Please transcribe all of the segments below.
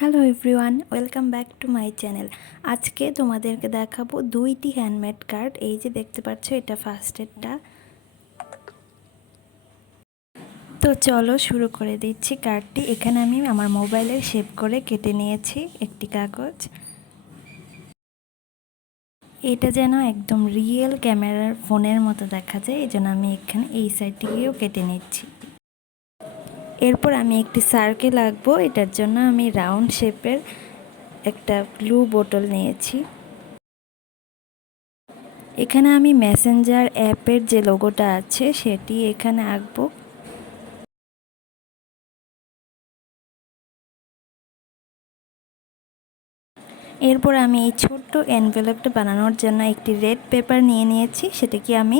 Hello everyone, welcome back to my channel. আজকে তোমাদেরকে দেখাবো দুইটি হ্যান্ডমেড কার্ড। এই যে দেখতে পাচ্ছ, এটা ফার্স্টেরটা। তো চলো শুরু করে দিচ্ছি কার্ডটি। এখানে আমি আমার মোবাইলের শেপ করে কেটে নিয়েছি একটি কাগজ। এটা যেন একদম রিয়েল ক্যামেরার ফোনের মতো দেখা যায়, এই জন্য আমি এখানে এই সাইডটিকেও কেটে নিচ্ছি। এরপর আমি একটি সার্কেল আঁকবো। এটার জন্য আমি রাউন্ড শেপের একটা গ্লু বোতল নিয়েছি। এখানে আমি মেসেঞ্জার অ্যাপের যে লোগোটা আছে সেটি এখানে আঁকবো। এরপর আমি এই ছোট্ট এনভেলপটা বানানোর জন্য একটি রেড পেপার নিয়ে নিয়েছি, সেটাকে আমি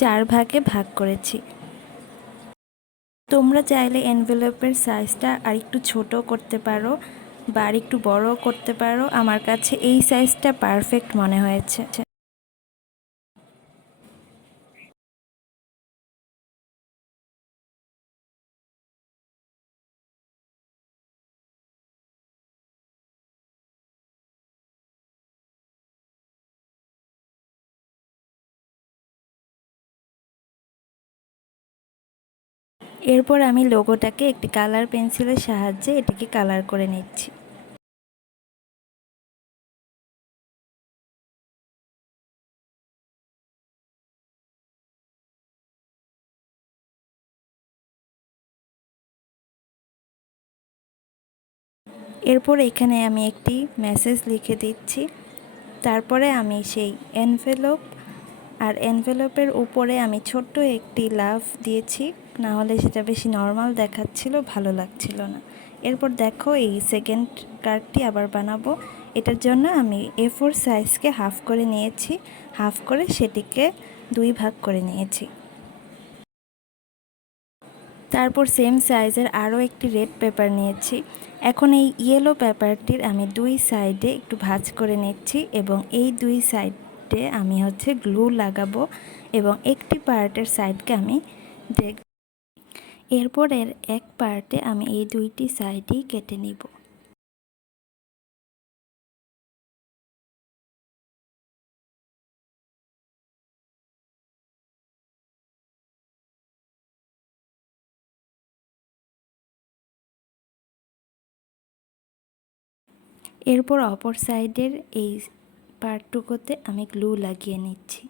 4 ভাগে ভাগ করেছি। তোমরা চাইলে এনভেলপের সাইজটা আরেকটু ছোট করতে পারো বা আরেকটু বড় করতে পারো। আমার কাছে এই সাইজটা পারফেক্ট মনে হয়েছে। এরপর আমি লোগোটাকে একটি কালার পেন্সিলের সাহায্যে এটাকে কালার করে নিচ্ছি। এরপর এখানে আমি একটি মেসেজ লিখে দিচ্ছি। তারপরে আমি সেই এনভেলপ আর এনভেলপের উপরে আমি ছোট্ট একটি লাভ দিয়েছি, না হলে সেটা বেশি নর্মাল দেখাচ্ছিল, ভালো লাগছিল না। এরপর দেখো, এই সেকেন্ড কার্ডটি আবার বানাবো। এটার জন্য আমি A4 সাইজকে হাফ করে নিয়েছি, হাফ করে সেটিকে 2 ভাগ করে নিয়েছি। তারপর সেম সাইজের আরও একটি রেড পেপার নিয়েছি। এখন এই ইয়েলো পেপারটির আমি 2 সাইডে একটু ভাঁজ করে নিচ্ছি এবং এই 2 সাইডে আমি গ্লু লাগাবো এবং একটি পার্টের সাইডকে আমি দেখব। এরপর এর এক পার্টে আমি এই 2টি সাইডই কেটে নিব। এরপর অপর সাইডের এই পার্টটুকুতে আমি গ্লু লাগিয়ে নিচ্ছি।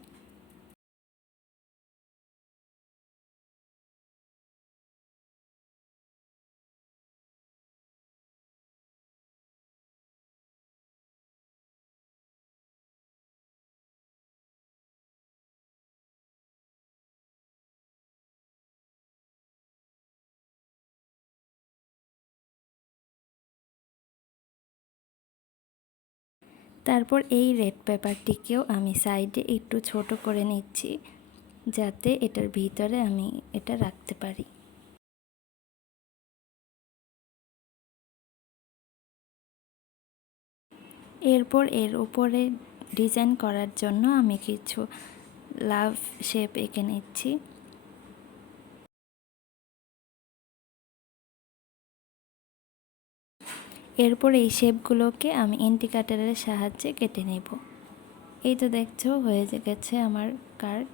তারপর এই রেড পেপারটিকেও আমি সাইডে একটু ছোট করে নিচ্ছি, যাতে এটার ভিতরে আমি এটা রাখতে পারি। এরপর এর উপরে ডিজাইন করার জন্য আমি কিছু লাভ শেপ এঁকে নিচ্ছি। এরপর এই শেপগুলোকে আমি ইন্ডিকেটরের সাহায্যে কেটে নেব। এই তো দেখছো, হয়ে গেছে আমার কার্ড।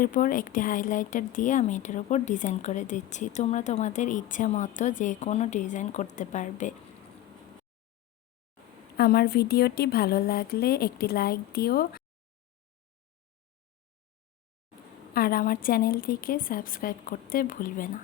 এরপর একটি হাইলাইটার দিয়ে আমি এটার উপর ডিজাইন করে দিচ্ছি। তোমরা তোমাদের ইচ্ছা মতো যে কোনো ডিজাইন করতে পারবে। আমার ভিডিওটি ভালো লাগলে একটি লাইক দিও আর আমার চ্যানেলটিকে সাবস্ক্রাইব করতে ভুলবে না।